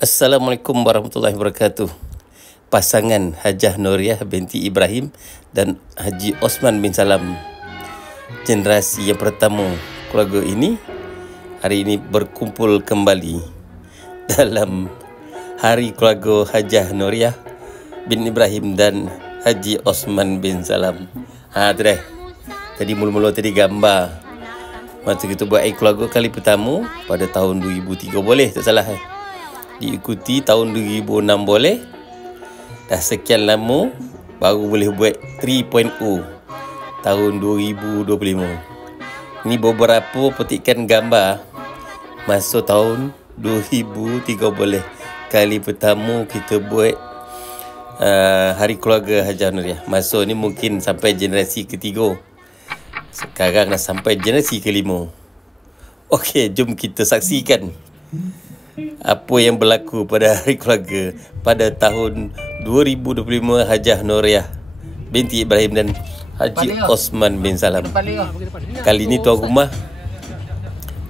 Assalamualaikum warahmatullahi wabarakatuh. Pasangan Hajah Noriah binti Ibrahim dan Haji Osman bin Salam, generasi yang pertama keluarga ini, hari ini berkumpul kembali dalam Hari Keluarga Hajah Noriah bin Ibrahim dan Haji Osman bin Salam. Tu dah. Tadi mula-mula tadi gambar masa kita buat Hari Keluarga kali pertama pada tahun 2003 boleh, tak salah. Diikuti tahun 2006 boleh. Dah sekian lama baru boleh buat 3.0 tahun 2025. Ini beberapa petikan gambar masa tahun 2003 boleh. Kali pertama kita buat Hari Keluarga Hajah Noriah. Masa ni mungkin sampai generasi ketiga. Sekarang dah sampai generasi kelima. Okey, jom kita saksikan apa yang berlaku pada Hari Keluarga pada tahun 2025 Hajah Noriah binti Ibrahim dan Haji Osman bin Salam. Kali ni tuan rumah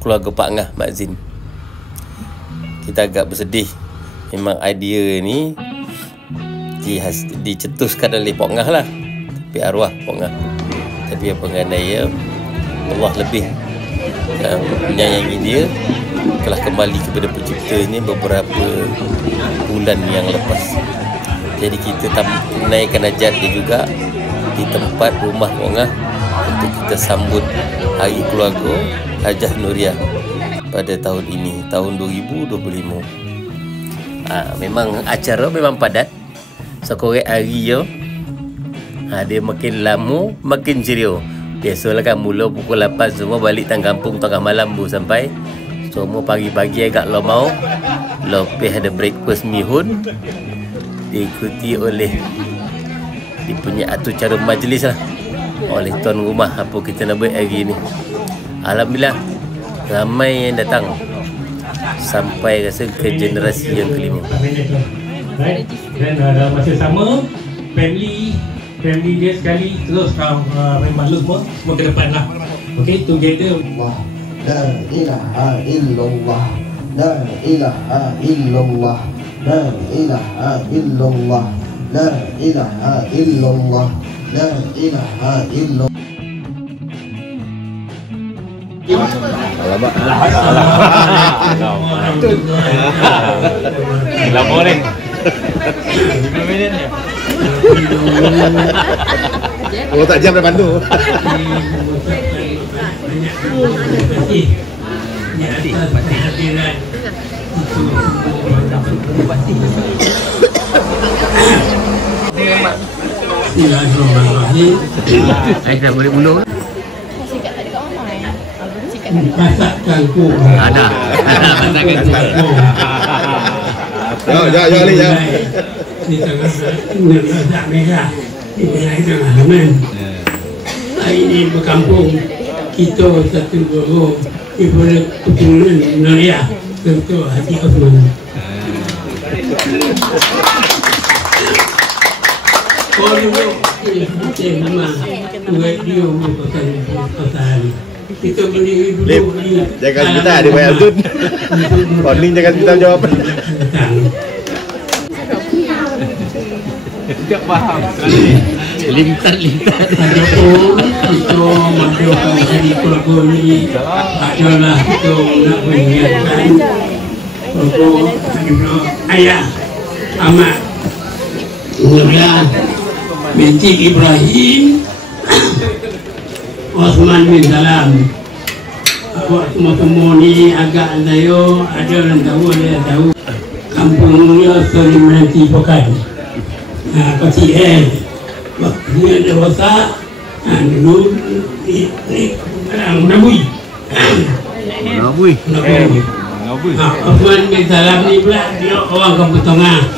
keluarga Pak Ngah Mak Zin. Kita agak bersedih. Memang idea ni dicetuskan oleh Pak Ngah lah, tapi arwah Pak Ngah. Tapi apa nganai Allah lebih menyayangi dia, telah kembali kepada penciptanya beberapa bulan yang lepas. Jadi kita naikkan hajat dia juga di tempat rumah Pongah untuk kita sambut Hari Keluarga Hajah Noriah pada tahun ini, tahun 2025. Memang acara memang padat. Sekorek hari je dia makin lama makin ceria. Biasalah kan mula pukul 8 semua balik tang kampung tengah malam sampai semua pagi-pagi agak lemau. Lepas ada breakfast mihun diikuti oleh punya atur cara majlis lah oleh tuan rumah apa kita nak buat hari ni. Alhamdulillah ramai yang datang sampai rasa ke generasi yang kelima. Right? Dan dalam masa sama family dia sekali terus memang semua ke depan lah. Okay, together. La ilaha illallah, la ilaha illallah, la ilaha illallah, la ilaha illallah, la ilaha illallah. Alamak. Lama ni. 5 minit je. Kalau tak jam dah bantu. Saya boleh mula. Masak kangkung. Ada. Masak kangkung. Jom Ali, jom. Di tengah masak merah. Di tengah Haman. Hari ini berkampung kita satu guru daripada keturunan Noriah Dr. Haji Osman. Kalau dulu kita memang buat dia merupakan pasal kita beli dulu. Jangan kita dia bayar Zun. Morning jangan kita jawab. Tak faham. Lintat. Adapun kita mendoakan Hari Keluarga ini adalah kita nak mengingatkan keluarga ayah Ahmad Noriah binti Ibrahim Osman bin Salam. Awak semua ni agak saya ada orang tahu, ada tahu kampungnya sering menanti pokan. Kecil waktu ada rosak dulu Nabui. Osman bin Salam ni pula dia orang Kampung Tengah.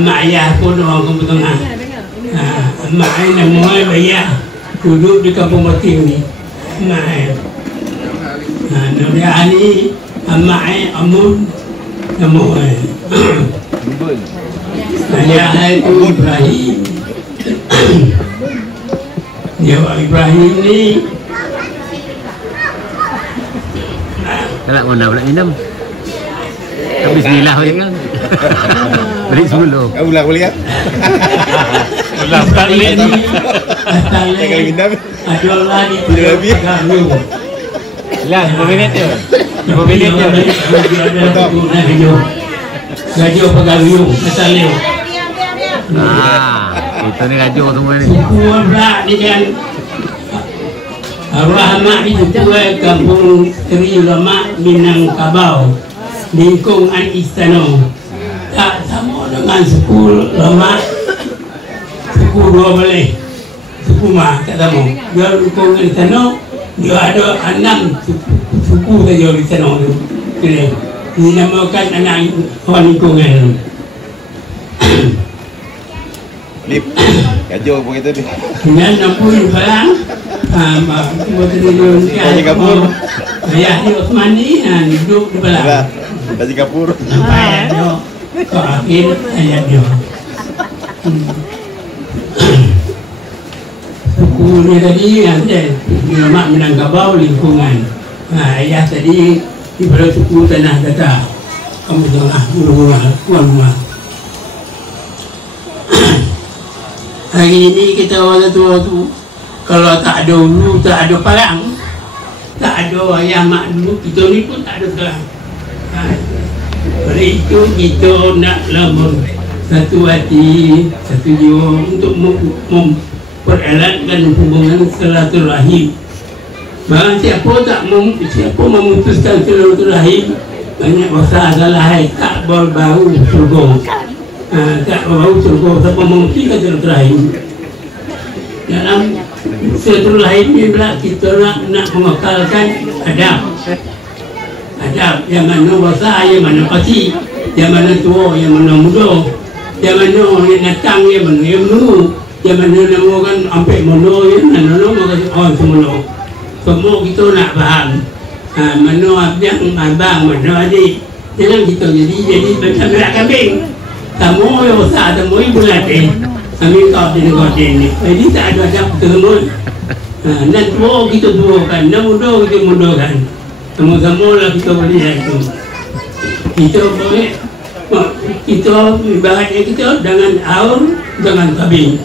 Mak ayah pun orang Kampung Tengah. Mak ayah nama ayah duduk di Kampung Bating ni. Mak ayah Nabi Ali, Amai, Amun, Namu. Ayah itu Ibrahim. Dia Ibrahim ni. Nak mana pula minum? Tapi bismillah je kan. Beri sebelum. Kau ulang boleh kan? Ulang tak boleh ni. Jangan minum. Adalah di Tidak habis. Lah 5 minit je. 5 minit je. Gajo pegawai Masalih. Itu ni rajuk semua ni. Suku pula ni kan Rahmat di suku kampung Seri Ulama Minangkabau lingkungan istana. Tak sama dengan suku Ulama suku dua boleh suku mah tak sama. Dia lingkungan istana dia ada 6 suku saja di sana tu. Dinamakan anak orang lingkungan. Lip. Gajo pun kita ni. Dan nampun barang Haji Kapur. Ayah dia Osman ni duduk di belakang. Haji Kapur. Ayah dia ke akhir ayah dia. Suku ni tadi di Mak Minangkabau lingkungan. Ayah tadi di pada suku Tanah Datar. Kamu tengah rumah. Hari ini kita orang tua tu kalau tak ada ulu, tak ada parang, tak ada ayah mak dulu, kita ni pun tak ada sekarang. Oleh itu kita naklah satu hati, satu jiwa untuk mempereratkan hubungan silaturahim. Barang siapa memutuskan silaturahim, banyak masalah tak berbau surga. Tak berbau surga, siapa memutuskan silaturahim. Dalam silaturahim ni pula kita nak mengekalkan adab. Adab yang mana besar, yang mana kecil, yang mana tua, yang mana muda, yang mana yang datang, yang mana yang menunggu, yang mana namakan sampai muda, yang mana namakan orang semula. Semua kita nak faham. Mana abang, mana adik. Jangan kita jadi macam berak kambing. Kamu yang besar, kamu yang berlatih. Kami kau ni. Jadi tak ada adab semua. Dan tua kita tuakan, dan muda kita mudakan. Sama-sama lah kita boleh itu. Kita boleh, kita ibaratnya kita dengan aur, dengan kabin.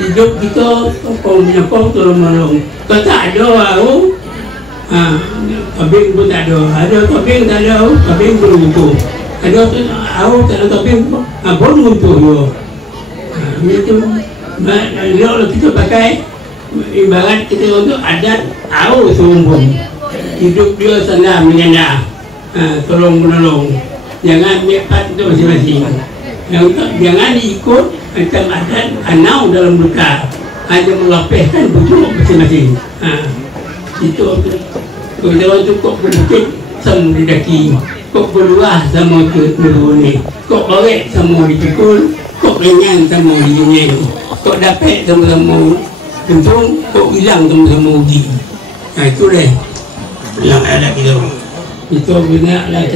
Hidup kita kau menyokong tolong-menolong. Kalau tak ada aur, kabin pun tak ada. Ada kabin tak ada aur, kabin belum utuh. Ada aur tak ada kabin, belum utuh. Itu, kalau kita pakai ibarat kita untuk adat aur serumpun. Hidup dia senang menyana, tolong menolong. Jangan mekat itu masing-masing. Jangan ikut macam adat anau dalam duka. Hanya melapihkan bujuk masing-masing. Itu kalau cukup berbukit sama didaki, kok berluah sama ni, kok barek sama dipikul, kok renyang sama dinyeng, kok dapat sama-sama untung, kok hilang sama-sama uji. Itu deh yang ada kita. Itu benarlah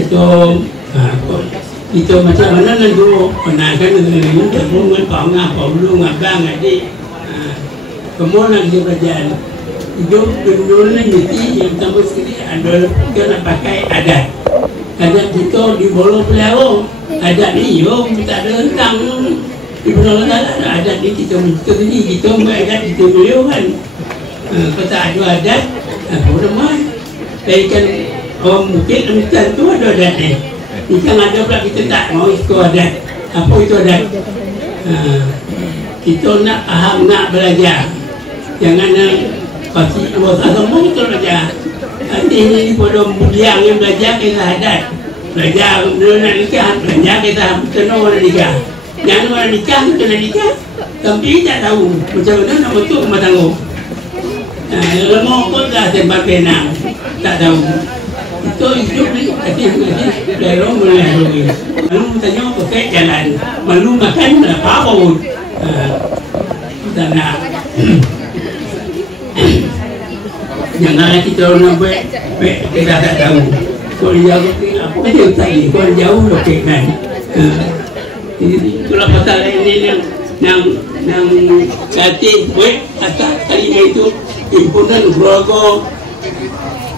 kita macam mana nak dulu penakan dengan ini terhubungan pangah, pabulung, abang, adik. Semua nak kita belajar. Hidup dulu ni mesti yang tambah sekali adalah kita nak pakai adat. Adat kita di bawah pelawak. Adat ni tak ada tentang di bawah ada adat ni kita sendiri, kita buat adat kita beliau kan. Kalau tak ada adat, apa namanya? Kan orang mungkin Amerika tu ada adat ni. Ikan ada pula kita tak mau ikut adat. Apa itu adat? Kita nak faham, nak belajar. Jangan kasih bahasa semua kita belajar. Nanti ni pada budiang yang belajar kisah adat. Belajar nak nikah, belajar kisah kena orang nikah. Jangan orang nikah, kita nak nikah. Tapi tak tahu macam mana nak bentuk rumah tangga. Lama pun dah tembak benang. Tak tahu. Itu hidup ni kasih darah mulai lagi. Malu tanya pakai jalan. Malu makan apa pun. Tak nak. Janganlah kita orang buat kita tak tahu. Kalau jauh apa dia tadi? Kalau jauh okey kan. Itulah pasal ini yang kati buat asal kalimah itu himpunan keluarga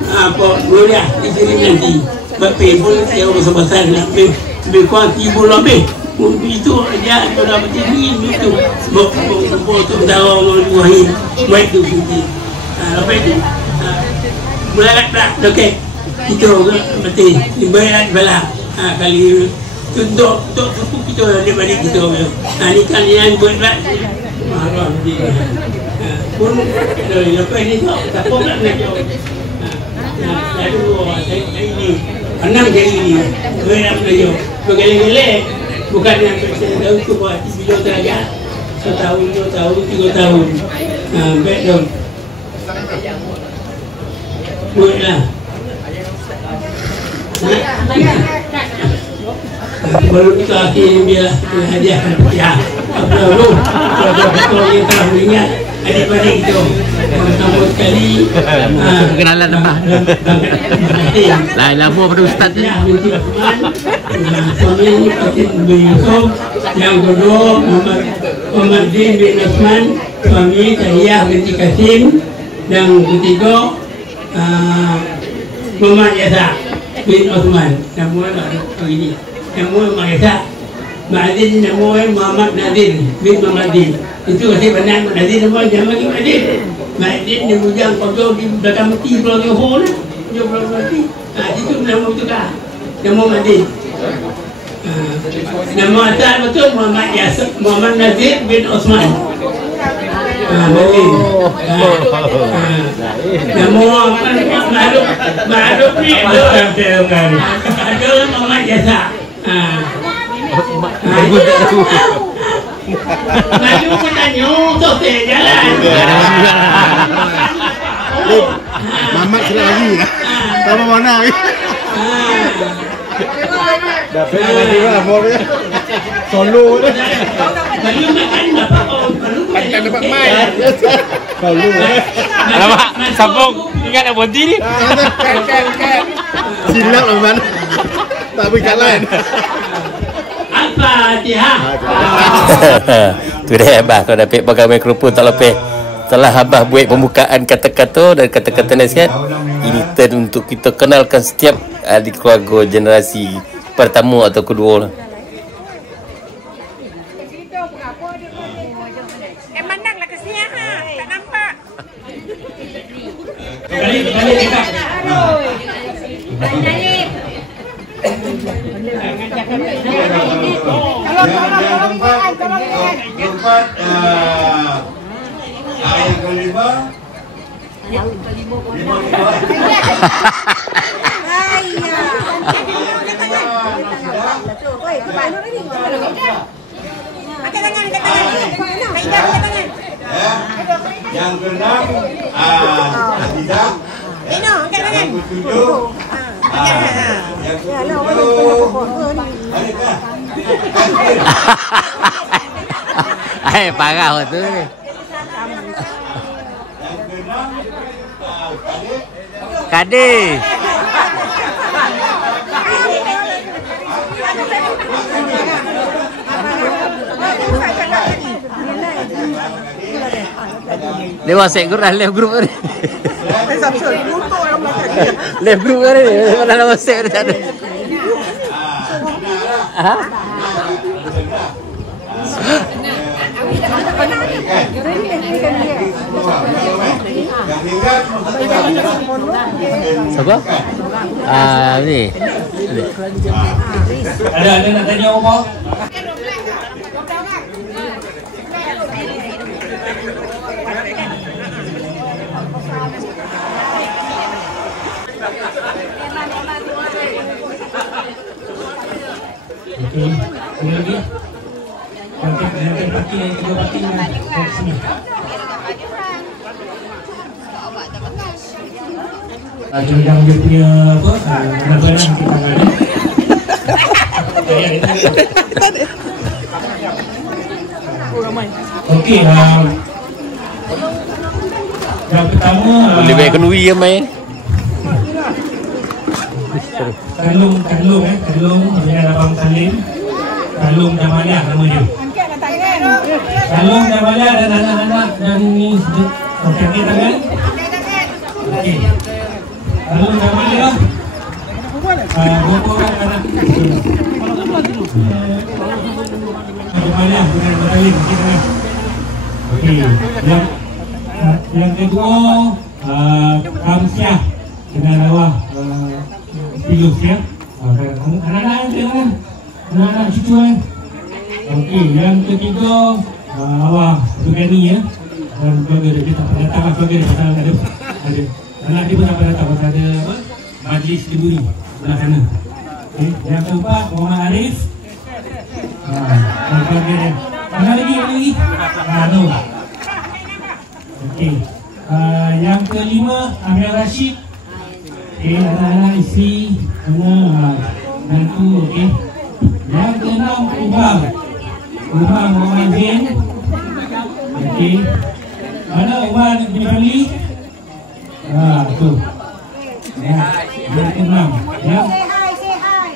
apa mulia di sini nanti. Berhimpunan saya besar-besar lebih kurang 3 lebih. Itu aja sudah begini itu untuk tahu menguahi baik tu sini. Lepas itu mulai dah okey. Itu mesti dibayar bala kali untuk kita di balik kita. Ini kan yang buat lah. Marah dia. Pun lepas ini tak apa nak jawab. Lalu ini enam kali ini berapa lagi? Bergele-gele bukan yang saya tahu tu buat video saja. 1 tahun, 2 tahun, 3 tahun. Baik dong. Buatlah. Baru kita akhir biar hadiah ya. Lalu kalau yang telah mengingat adik-adik itu pertama sekali Kenalan nama. Lain lama pada ustaz ni. Suami Fatin bin Yusuf, yang kedua Muhammad bin Osman, suami Tahiyah binti Kasim, dan ketiga Muhammad Yasa bin Osman. Nama ini. Nama Yasa. Ma'adin nama Muhammad Nadir bin Muhammadin. Itu kasi benar Nadir nama jangan lagi Nadir. Ma'adin dia bujang kodoh di belakang mati Pulau Johor lah. Johor Pulau Mati. Itu nama itu dah. Nama Nadir. Nama asal betul Muhammad Yasir, Muhammad Nadir bin Osman. Nadir. Nama Ma'aduk ni ada Muhammad Yasa. Maju pun tanya untuk saya jalan. Mamat sudah lagi. Tak mau mana ni. Dapat lagi lah boleh. Solo ni. Baru makan dapat Makan dapat main. Solo. Alamak, sambung ingat nak berhenti ni. Kan. Silap lah man. Tak berjalan. Al-Fatihah. Tu dia Abah, kau dapat pegang mikrofon tak lepas. Setelah Abah buat pembukaan kata-kata dan kata-kata nasihat, ini turn untuk kita kenalkan setiap ahli keluarga generasi pertama atau kedua lah. Mandanglah ke sini ha, tak nampak. Keempat ayat kelima. Yang keenam tidak. Yang ketujuh. Yang Hai parah tu. Kade. Dia WhatsApp group dah live group ni. Live group ni. Mana nama WhatsApp dia tak ada. Ha? Siapa? Ni. Ada nak tanya apa? Okey, lagi. Nanti pakai yang 3 pakai yang sini. Jenjang dia punya apa? Barang kita ada. Okey, Yang pertama Boleh baik kenduri ya main. Kalung dengan Abang Salim. Kalung Damalia nama dia. Kalung Damalia dan anak-anak dan ni okey tangan. Okey. Kalung Damalia. Berapa orang anak? Damalia dengan Salim. Okey. Yang kedua Kamsiah dengan awak Pilus ya. Anak-anak jangan. Anak-anak cucu kan. Okey, yang ketiga awak Sugani ya. Dan keluarga dia tak pernah datang, keluarga dia pasal ada. Anak dia pun tak pernah datang pasal ada apa? Majlis Liburi sebelah sana. Okey, yang keempat Muhammad Arif. Keluarga dia. Mana lagi? Tu. Okey. Yang kelima Amir Rashid. Okey, anak-anak isteri semua bantu. Okey. Yang keenam Umar Muhammad Zain. Okey. Mana Umar punya family? Tu. Yang keenam. Ya. Say hi.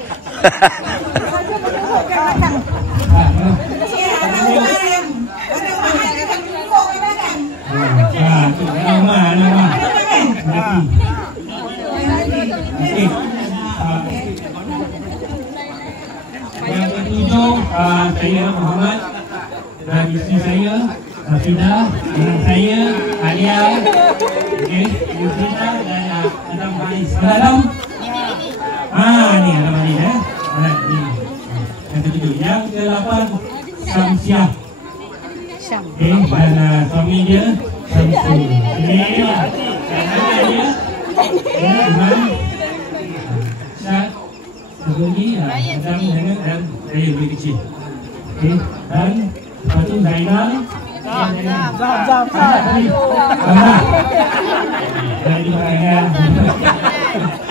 Nama. Okey. Yang ketujuh saya Muhammad dan isteri saya Rafidah, anak saya Alia. Okey, Rafidah dan Adam Haris. Adam. Ni Adam Haris ya. Ni. Yang ketujuh. Yang ke-8 Syamsiah. Okey, dan suami dia Syamsul. Okey. Sebelum Adam dan saya lebih kecil. Okey, dan lepas tu Zainal.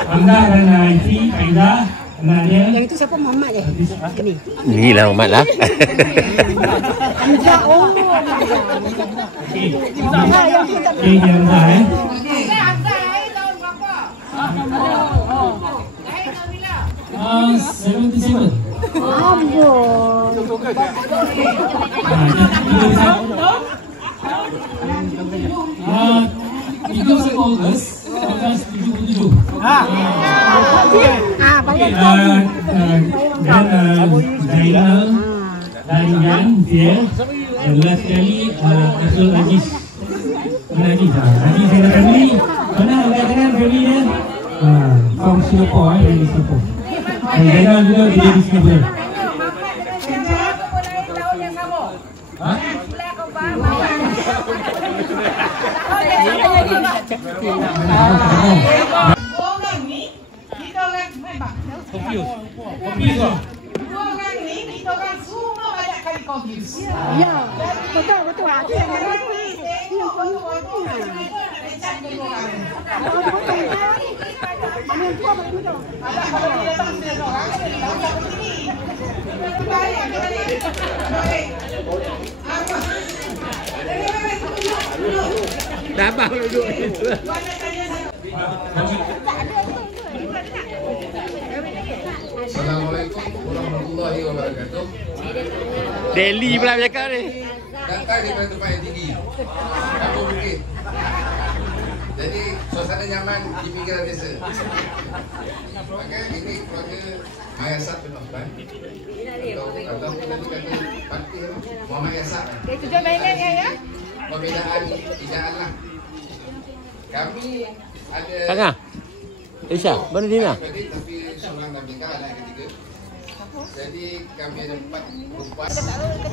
Hamzah dan Aisy, Faiza, anak dia. Yang itu siapa? Muhammad je? Ni. Ni lah Muhammad lah. Hamzah. Oh. Okey, Hamzah Tahun berapa? 77. Ambon. Itu August 77. Banyak dan Zainal dan Yan Fiel dan last kali Azul Aziz. Aziz saya family. Mana dengan family dia? From Singapore dari Singapore. Dan Zainal juga dia di Singapore. Orang ni kita orang Confused. Dua orang ni kita orang semua banyak kali confused. Ya. Betul. Aku yang ni tengok foto-foto nak lecak dulu orang. Mana tua mana muda? Ada kalau dia datang sini orang ada di dalam begini. Balik balik. Apa? Dah abang duduk situ. Assalamualaikum warahmatullahi wabarakatuh. Delhi pula bercakap ni. Datang daripada tempat yang tinggi, Kampung Bukit. Jadi suasana nyaman di pinggiran desa. Maka ini keluarga Ayasap bin Osman. Atau nanti kata parti Muhammad Ayasap. Tujuan mainan ya? Perbezaan ijaan lah. Kami ada Tengah. Isha, mana Dina? tapi seorang dah meninggal anak ketiga. Jadi kami ada 4 perempuan.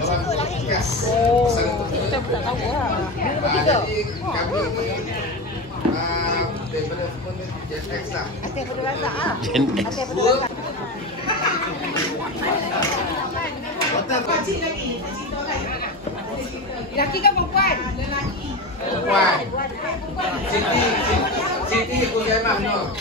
Orang ikas. Pesan untuk kita tak tahu lah. Jadi kami daripada Gen X lah. Hati pada rasa ah. Gen X. Hati pada rasa. Kecil lagi. Lelaki ke perempuan? Lelaki. Perempuan. Siti Kuliamah no.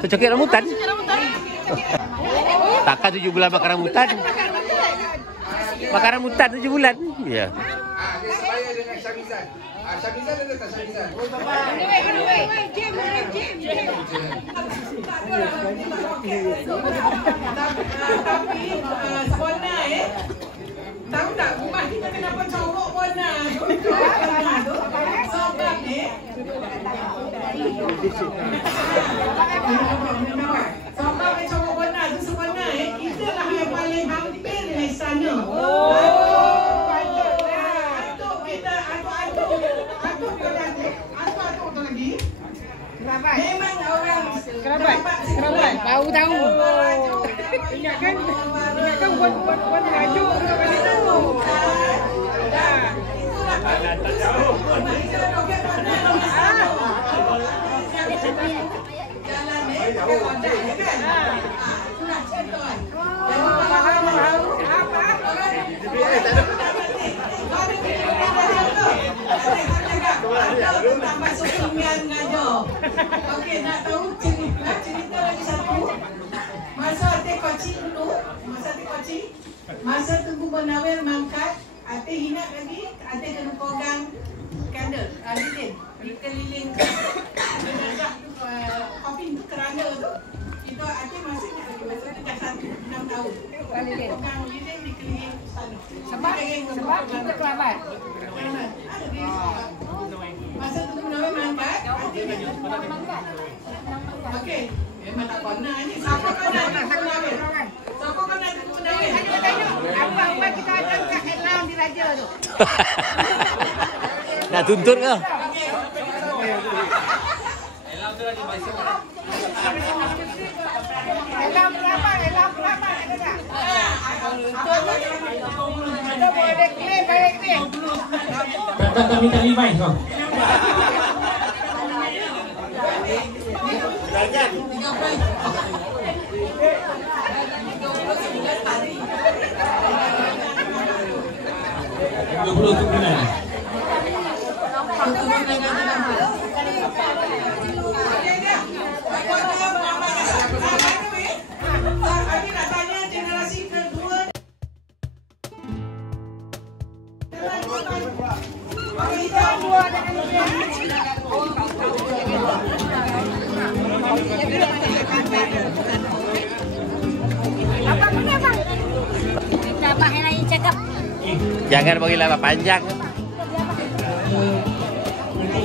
Tu coklat rambutan. Takkan 7 bulan makan rambutan. Makan rambutan 7 bulan. Ya. Dia sebaya dengan Syamizan. Syamizan ada tak Syamizan? Tapi warna tahu tak rumah kita kenapa corok warna tu? Sebab sebab corok warna tu sebenarnya kita lah yang paling hampir dengan istana. Memang orang kerabat baru tahu. Ingatkan buat rajuk dengan balik tahu. Itulah tak tahu. Jalan ni pakai wadah ya kan? Itulah contoh. Tambah sokongan ngajar. Okey, nak tahu cerita lagi satu. Masa Atik Kocik dulu, masa Tengku Benawir mangkat, Atik ingat lagi, Atik kena pegang kandel, lilin. Dikeliling jenazah tu, coffin tu, keranda tu. Itu Atik masih ingat lagi, masa tu dah 6 tahun. Pegang lilin dikeliling sana. Sebab kita kerabat. Masa tu Benawir mangkat, Atik mangkat. Okey, memang tak pernah ni. Siapa pernah Tengku Benawir? Siapa pernah Tengku Benawir? Kita tengok apa kita ada kat headline di raja tu. Nak tuntut ke? Headline berapa ada tak? Kita boleh claim baik ni. Tak minta remind kau. Jangan bagi lama panjang.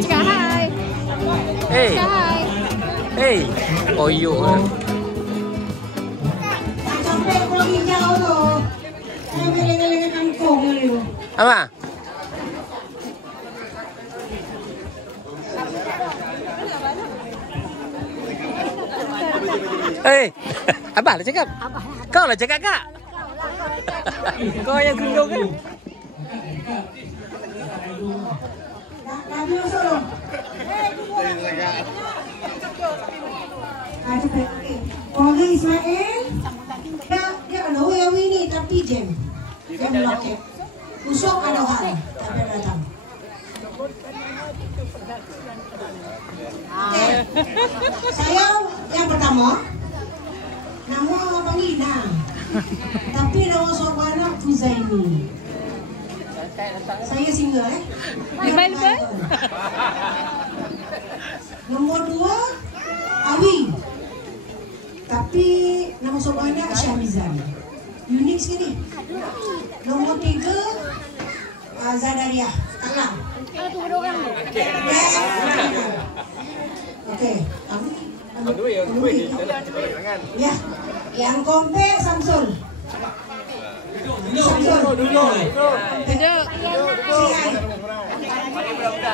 Cakap hai. Hey. Hey. Oyo. Sampai pulang hijau tu. Sampai dengan kangkung tu. Apa? Hei, Abah lah cakap. Kau lah cakap kak. Kau yang gendong kan? Keluarga Ismail dia ada yang ini tapi jam loket. Usok ada orang tapi datang. Okay. Saya yang pertama nama Abang Ina. Tapi nama seorang anak Fuzaini. Saya single Lebih. Nombor 2 Awi. Tapi nama seorang anak Syamizan. Unik sekali. Nombor 3 Zadaria. Kalang. Ada tu orang tu. Okey. Ya. Yang kompe Samsul. Duduk.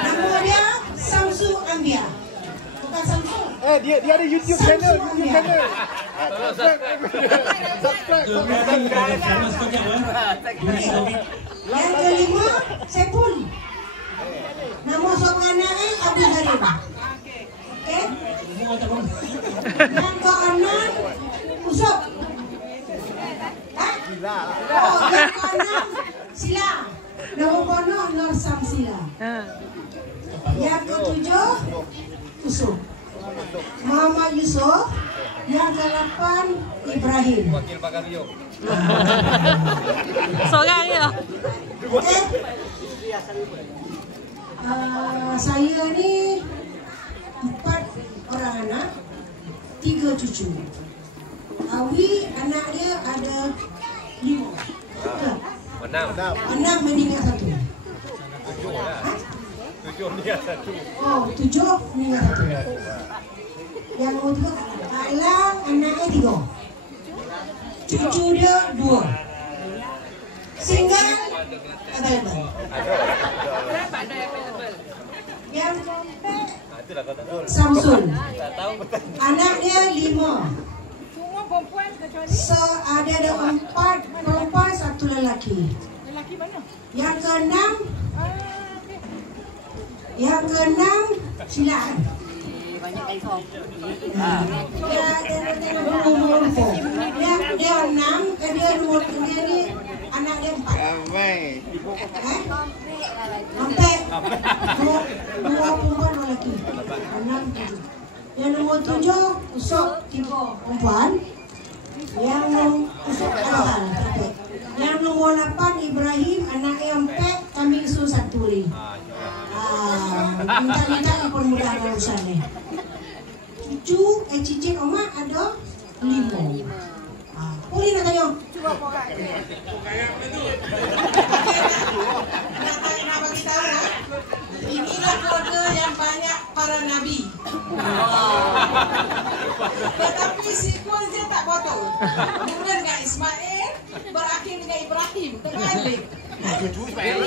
Nama dia Samsu Ambia. Bukan Samsu. Dia ada YouTube channel. Yang kelima Sepul. Nama seorang anak Abu Harim. Okey. Yang keenam Usop. Oh, yang keenam Sila. Nombor 6 Nur Samsila. Yang ketujuh Usop. Muhammad Yusof. Yang ke-8 Ibrahim. Wakil Bagario. Seorang je. Okay. Saya ni 4 orang anak, 3 cucu. Awi anak dia ada 5. 6 meninggal 1. 7 meninggal 1. Oh, 7 meninggal 1. Yang nombor 3 Alang anaknya 3. Cucu dia 2. Single available. Yang keempat Samsul. Anak dia 5. Semua perempuan kecuali So ada 4 perempuan, 1 lelaki. lelaki mana? Yang ke-6 Silaan. Dia 6, dia nombor dia ni anak dia 4. Sampai 2 perempuan 2 lelaki. 6 7. Yang nombor 7 Usop 3 perempuan. Yang Usop Al. Yang nombor 8 Ibrahim anak yang 4 kami suruh 1 ni. Minta dipermudah urusan ni. Cucu cicit Omar ada 5. Boleh nak tanya? Nak bagi tahu, inilah keluarga yang banyak para nabi. Tetapi sequence dia tak betul. Mula dengan Ismail, berakhir dengan Ibrahim. Terbalik. Cucu Ismail.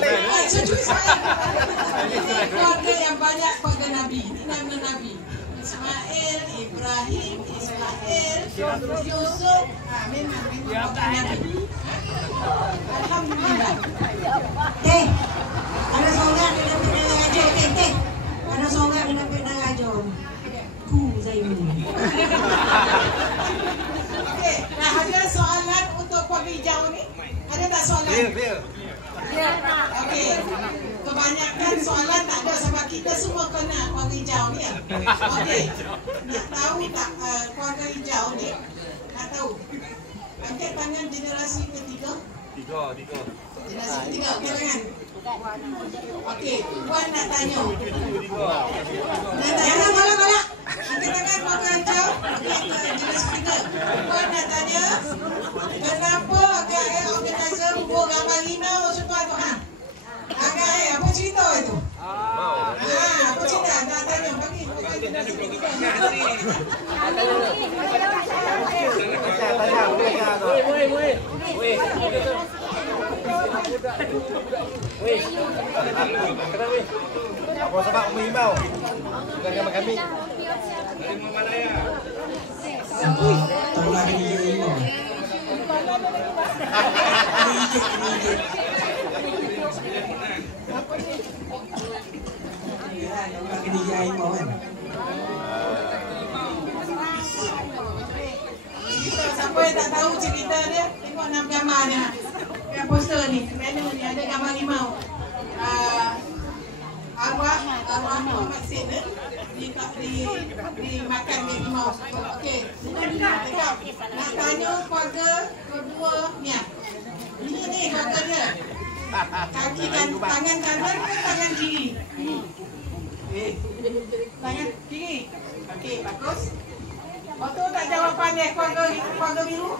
Ini keluarga yang banyak para nabi. Ini nama nabi. Ismail, Ibrahim, Ismail, Yusuf. Memang para nabi. Alhamdulillah. Okey. Ada seorang dia dapat dengan raja. Okey. Ada seorang dia dapat dengan raja. Ku Zaimul. Okey, nah ada soalan untuk keluarga hijau ni? Ada tak soalan? Clear. Okey. Kebanyakan soalan tak ada sebab kita semua kena keluarga hijau ni ya. Okey. Nak tahu tak keluarga hijau ni? Nak tahu? Angkat tangan generasi ketiga. 3. Generasi ketiga, angkat tangan. Okey, Puan nak tanya. Nak tanya galak-galak. Angkat tangan keluarga hijau. Okey, generasi ketiga. Puan nak tanya, kenapa agak organizer buat gambar rimau supaya Tuhan? Agak apa cerita itu? Apa cerita? Nak tanya bagi generasi ketiga. Apa sebab rimau? Bukan gambar kami. Tolak dia rimau. Siapa yang tak tahu cerita dia, tengok enam gambar dia. Yang poster ni, banner ni ada gambar rimau. Arwah Muhammad Sin dimakan rimau. Okey. Nak tanya keluarga kedua Mia. Ini keluarga dia. Kaki kan, tangan kanan ke tangan kiri? Tangan kiri. Okey, bagus. Betul tak jawapan dia keluarga biru?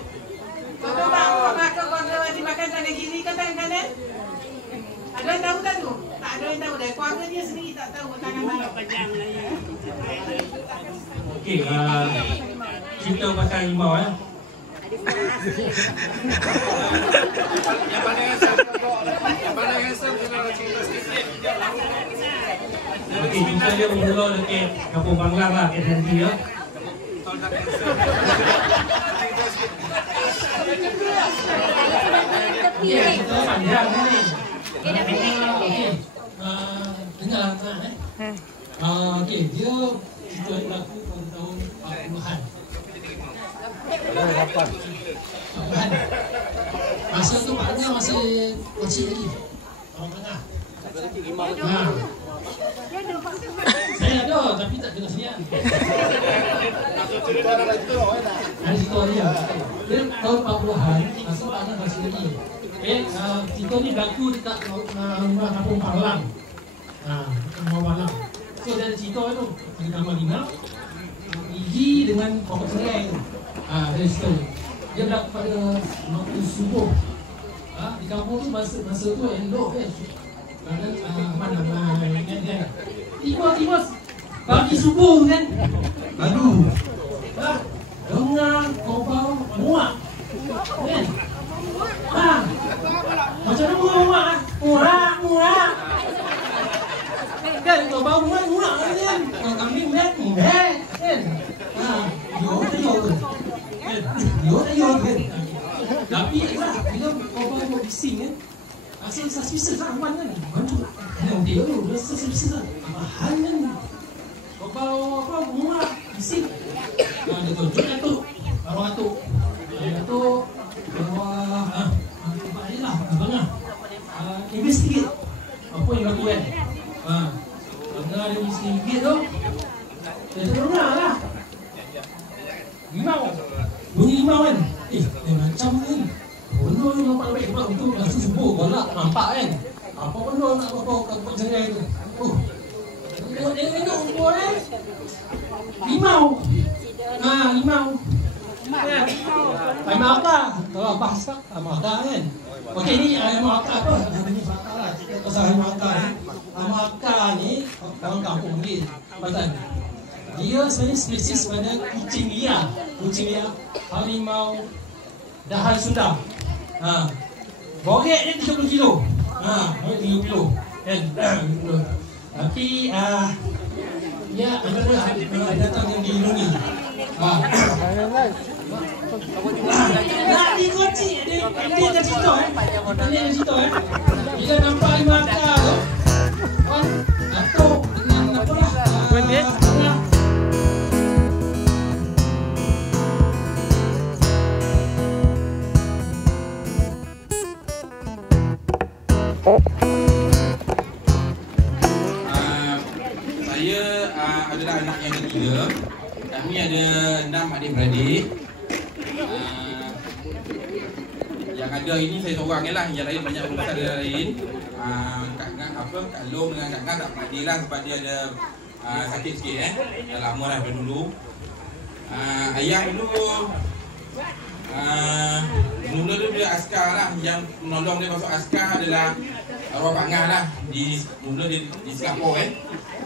Betul tak keluarga dimakan tangan kiri ke tangan kanan? Ada yang tahu tak tu? Tak ada yang tahu dah. Keluarga dia sendiri tak tahu tangan mana. Okey, cerita pasal rimau ya. Yang paling handsome kena cerita sikit. Okey, cerita dia bermula dekat kampung Banglang lah, kat nanti ya. Ya, cerita panjang ni. Okey, dengar kan okey, dia cerita berlaku pada tahun 40-an. Masa tu maknanya masih kecil lagi, orang tengah. Saya ada tapi tak dengar sini. Ada cerita dia. Dia tahun 40-an, masa tak nak baca lagi. Cerita ni berlaku dekat rumah kampung Parlang. Rumah Parlang. So dia ada cerita tu, ada gambar Lina, Igi dengan pokok serai tu. Dia cerita. Dia berlaku pada waktu subuh. Di kampung tu masa tu elok kan. Tiba-tiba pagi subuh kan. Aduh. Dengar kobau muak. Kan? Macam mana muak? Kan kobau muak kan. Kambing kan. Kan? Yo kan. Tapi bila kobau bising kan. Asal suspicious lah aman kan. Yang dia tu rasa suspicious lah. Mahal kan. Kobau muak bising. Dia tunjuk Datuk. Arwah Datuk. Datuk. Arwah tempat dia lah. Abang lah. Investigate. Apa yang berlaku kan. Dengar dia investigate tu. Dia terdengar lah. Limau. Bunyi limau kan. Macam kan. Benda ni nampak baik pula untuk rasa subuh. Golak nampak kan. Apa benda nak buat cerai tu. Tengok rumput kan. Limau. Limau. Ayam akar. Kalau bahasa ayam akar kan. Okey ni ayam akar apa? Ini fakta lah. Cerita pasal ayam akar ni. Ayam akar ni orang kampung ni. Pasal dia sebenarnya spesies pada kucing liar. Kucing liar. Harimau Dahal Sunda. Borek dia 30 kilo. 30 kilo. Kan? Tapi dia ada datang yang dilindungi. Nak dikocik dia ada cerita Dia ada cerita bila nampak ayam akar tu Datuk dengan apa lah Saya adalah anak yang ketiga. Kami ada 6 adik-beradik. Yang ada ini saya seorang je lah. Yang lain banyak urusan dia lain. Kak Long dengan Kak Ngah tak pernah lah sebab dia ada sakit sikit dah lama dah dulu. Ayah dulu mula tu dia askar lah. Yang menolong dia masuk askar adalah arwah Pak Ngah lah. Mula dia di Singapura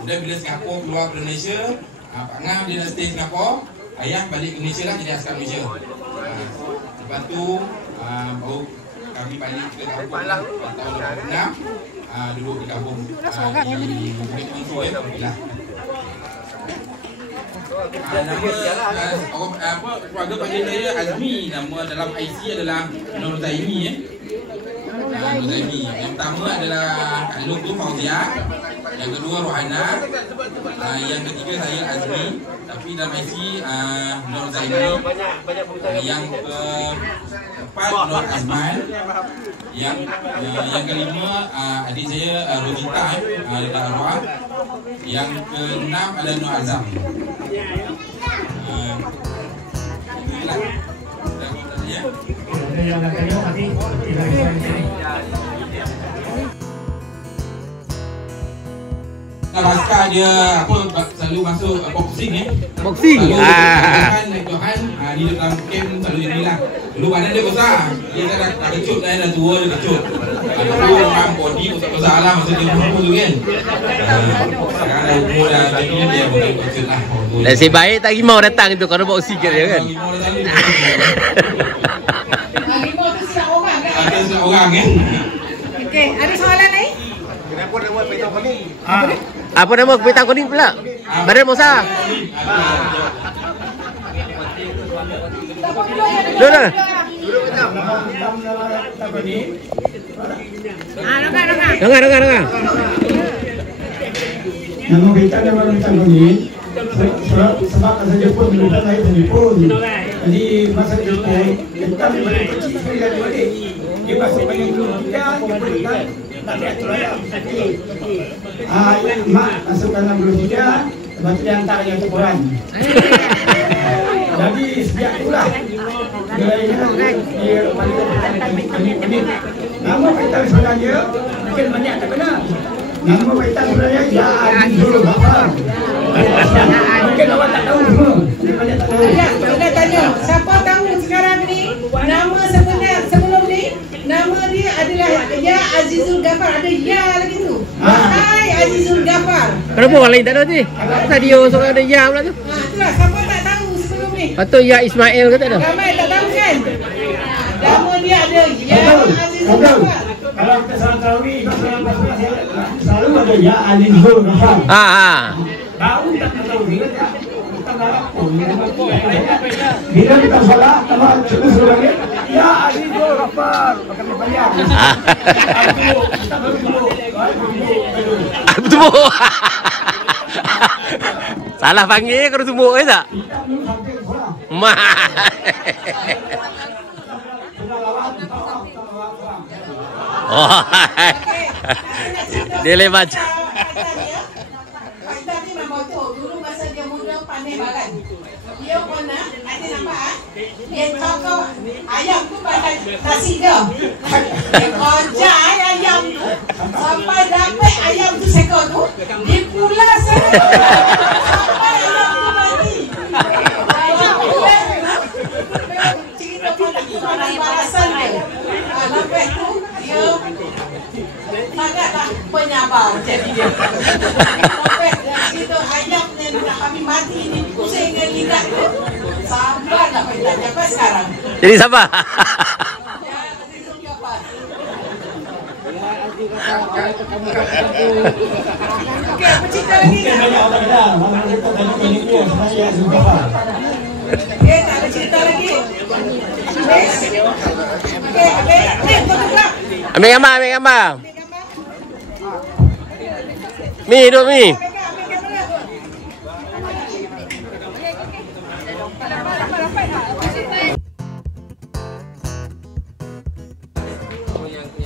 Kemudian bila Singapura keluar ke Malaysia, Pak Ngah dia nak stay Singapura. Ayah balik ke Malaysia lah, jadi askar Malaysia. Lepas tu baru kami balik ke kampung lah tahun 2006. Duduk di kampung di Bukit Tungsu lah. Nama keluarga panggil saya Azmi. Nama dalam IC adalah Nur Zaimi. Nur Zaimi. Yang pertama adalah Kak Long tu Fauzia. Yang kedua Rohana. Yang ketiga saya Azmi. Tapi dalam IC Nur Zaimi. Yang keempat Nur Azman. Yang kelima adik saya Rosita dekat arwah. Yang keenam adalah Nur Azam. Itulah. Yang nak tanya nanti kita sini. Baskar dia selalu masuk boxing Boxing. Johan di dalam camp selalu jadilah. Dulu badan dia besar. Dia dah kecut dah tua dia kecut. Dulu orang body besar lah masa dia umur tu kan. Sekarang dah umur dah jadi dia boleh kecut lah. Nasib baik tak rimau datang tu kalau boxing ke dia kan. Rimau tu siap orang kan? Ada siap orang kan. Okey, ada soalan lain? Kenapa nama Peter Kuning? Apa nama Peter Kuning pula? Badan Musa. Dah. Dengar. Nama kita nama Peter Kuning. Sebab masa Jepun dulu kan saya dari Jepun. Jadi masa Jepun kita memang kecil sekali dari balik. Dia masuk banyak dulu kita Jepun kan. tak lihat tu ayam. Mak masukkan 63, lepas tu dia hantar yang tu Quran. Jadi sejak itulah dia paling nama kaitan sebenarnya mungkin banyak tak benar. Nama kaitan sebenarnya Ya Azizul Ghaffar. Mungkin awak tak tahu semua. Banyak tak tahu. Kita tanya, siapa tahu sekarang ni nama sebenar sebelum ni nama dia adalah Ya Azizul Ghaffar, ada Ya lagi tu. Hai Azizul Ghaffar. Kenapa orang lain tak tahu ni? Tadi seorang ada Ya pula tu. Itulah siapa tak tahu sebelum ni. Patut Ya Ismail ke tak ada? Ramai tak tahu kan? Nama dia ada Ya Azizul Ghaffar. Kalau kita salat tarawih, selalu ada Ya Azizul Ghaffar. Baru tak tahu dia tak ngarap pun. Bila kita salat, kita suruh panggil Ya Azizul Ghaffar. Pakai bayar. Kita baru Tumbuk. Salah panggil kau tumbuk ke tak? Mak. Oh. Dia lebat. Kita ni memang tu dulu masa dia muda pandai makan. Dia pernah ada nampak dia kakau ayam tu pakai nasi dia. Dia kojai ayam tu sampai dapat ayam tu sekor tu dia pulas sampai ayam tu mati. Cerita pun balasan dia. Lepas tu dia sangatlah penyabar jadi dia. Sampai cerita ayam ni nak kami mati ni pusing dengan lidah tu. Sabarlah sampai sekarang. Jadi sabar. Okey, apa cerita lagi ni? banyak orang dah. Mana kita tanya klinik dia sebenarnya Ya Azizul Ghaffar. Tak ada cerita lagi. Okey, ni fotograf. Ambil gambar, ambil gambar. Mi, duduk Mi.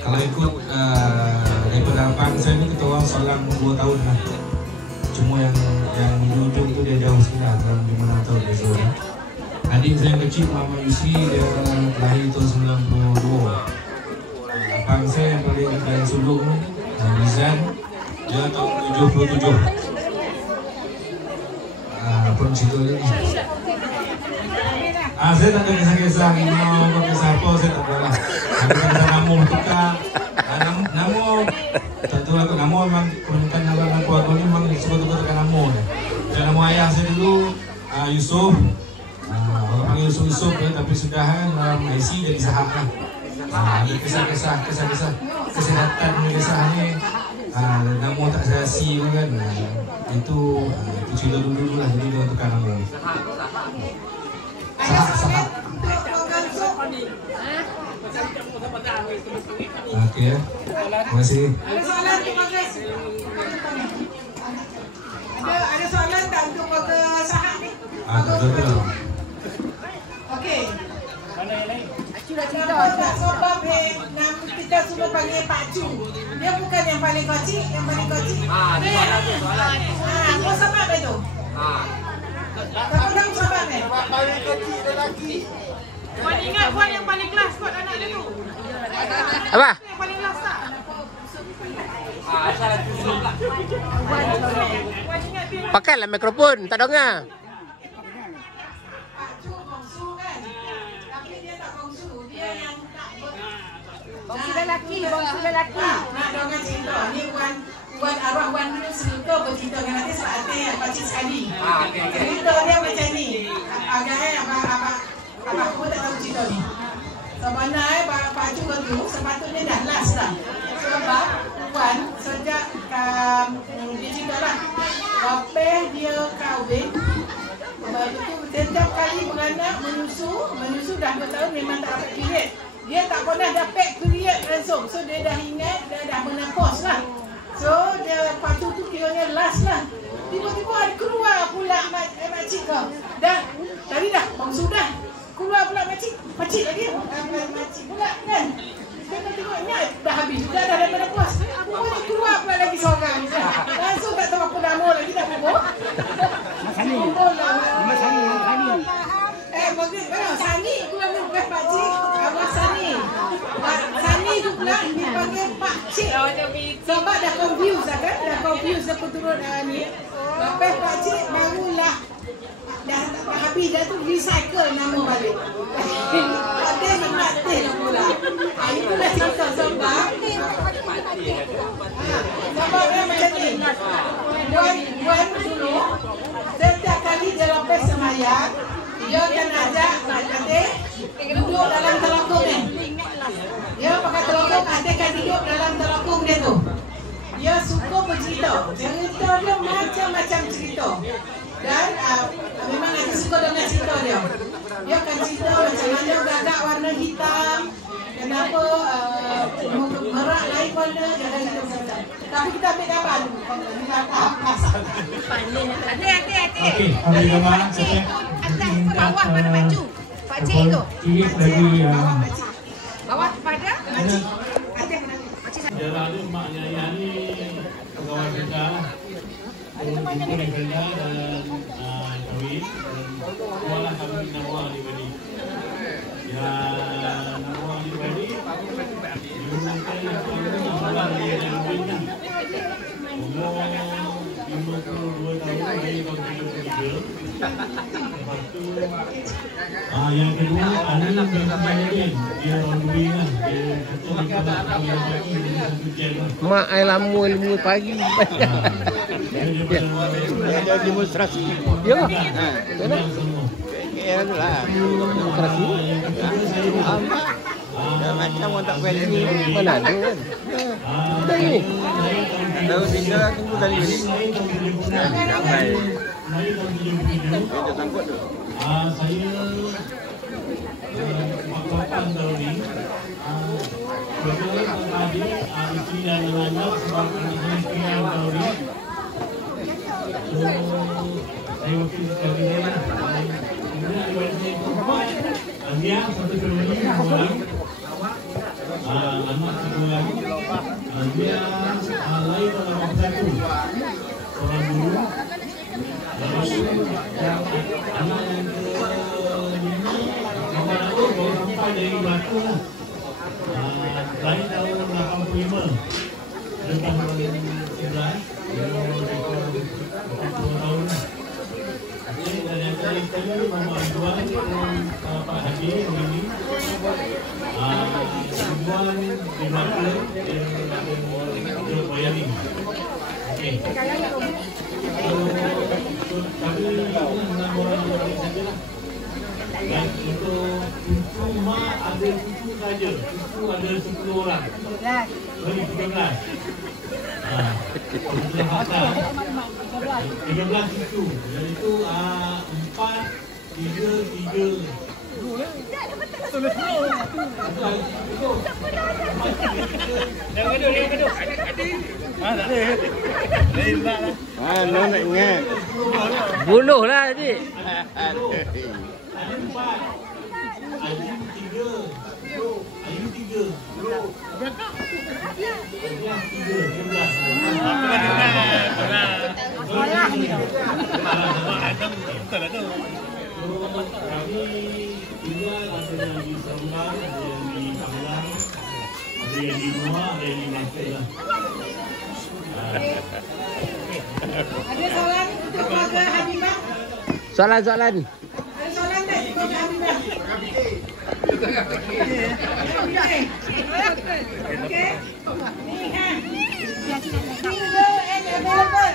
Kalau ikut daripada abang saya ni kita orang selang 2 tahun lah. Cuma yang di ujung tu dia jauh sikit lah, dalam 5 tahun dia jauh lah. Adik saya yang kecil Muhammad Yusri, dia lahir tahun 92. Abang saya yang paling sulung ni Rizan, dia tahun 77. Apa cerita dia ni? Saya tak ada kisah-kisah kisah apa, saya tak tahu lah. Ada kisah nama tukar. Nama tak tahu aku, nama memang kebanyakan nama keluarga ni memang suka-suka tekan nama ni. Dan nama ayah saya dulu Yusuf. Orang panggil Yusuf ya, tapi sudah kan dalam IC jadi Sahab lah. Ada kisah-kisah kesihatan kisah ni. Nama tak serasi pun kan. Itu cerita dulu lah, jadi dia tukar nama. Sahab. Okey ya. Terima kasih. Ada soalan, terima kasih. Ada soalan tak untuk keluarga Sahab ni? Tak ada. Okey. Tak sebab nama kita semua panggil Pak Cu. Dia bukan yang paling kecil, yang paling kecil. Apa sebab itu? Siapa tahu sebabnya? Paling kecil lelaki. Puan ingat Puan yang paling kelas kot anak dia tu? Apa? Yang paling kelas tak? Pakailah mikrofon, tak dengar. Pak Cu bongsu kan? Tapi dia tak bongsu. Dia yang tak bongsu lelaki. Nak dengar cerita. Ni Wan arwah Wan dulu cerita bercerita dengan nanti saatnya yang pakcik sekali. Cerita dia macam ni. Agaknya abang pun tak tahu cerita ni. Sebenarnya Pak Cu tu sepatutnya dah last lah. Sebab Wan sejak dia cerita lah. Lepas dia kahwin, setiap kali beranak menyusu dah bertahun memang tak dapat period. Dia tak pernah dapat period langsung. So dia dah ingat, dia dah menopause lah. So dia Pak Cu tu kiranya last lah. Tiba-tiba ada keluar pula makcik kau. Dah, tadi dah, sudah. Keluar pula makcik lagi. Makcik pula kan. Tengok-tengoknya dah habis juga, dah menopause. pakcik. Sebab dah confuse kan? Dah confuse apa turun ni. Lepas pakcik barulah dah habis dah tu recycle nama balik. Ada nak teh pula. Itulah cerita sebab sebab dia macam ni. Buat dulu setiap kali dia lepas semayang dia akan ajak adik duduk dalam telekung ni. Dia pakai telekung, adik akan duduk dalam telekung dia tu. Dia suka bercerita. Cerita dia macam-macam cerita. Dan memang aku suka dengan cerita dia. Dia akan cerita macam mana gagak warna hitam, kenapa merak lain warna, dia akan cerita macam-macam. Tapi kita ambil gambar dulu. Kita pasang. Hati-hati. Okey, ambil gambar. Atas ke bawah pada baju. Pakcik itu. Tulis lagi Bawah pada pakcik. Jalan tu mak ayah ni pegawai kerja lah. Jumpa di kerja dan kahwin. Kualah kami nama di badi. Ya, nama di badi. Jumpai masalah dia yang lebih ni. Umur 52 tahun dari tahun 2003. Lepas tu yang kedua Ani bin Sayyidin. Dia orang dua kan. Dia betul dia bagi satu jam. Mak ai lama ilmu pagi. Ada demonstrasi. Ya. Mana? Ya lah. Demonstrasi. Macam orang tak value ni. Mana ada kan? Ada ni. Tahu tinggal tunggu tadi ni. Sampai. Kita sangkut tu. Saya makan tahun ni. Betul tadi isteri dan anak sebab anak saya tahun ni. So saya waktu sekali ni. Kemudian ada perempuan dia satu family orang. Anak kedua lagi. Dia lain dalam satu. Orang dulu. Anak yang baru sampai dari Melaka lah. Lain tahun 85. Lepas tahun 11. Dia 20 tahun lah. Dan yang kali Mama Anjuan Pak Haji ini Anjuan di Melaka dia bayaring. Okey. Kami enam orang saja lah. Dan untuk cucu mak ada cucu saja. Cucu ada 10 orang. 13. 13 cucu. Iaitu 4, 3. Jangan gaduh. Tak ada. Nak ingat. Bunuh lah tadi. Kami tinggal ada yang di Seremban, ada yang di Panglang, ada yang di rumah, ada yang di Melaka lah. Ada soalan untuk keluarga Habibah? Soalan. Ada soalan tak keluarga Habibah? Okey. Ni kan. Single and available.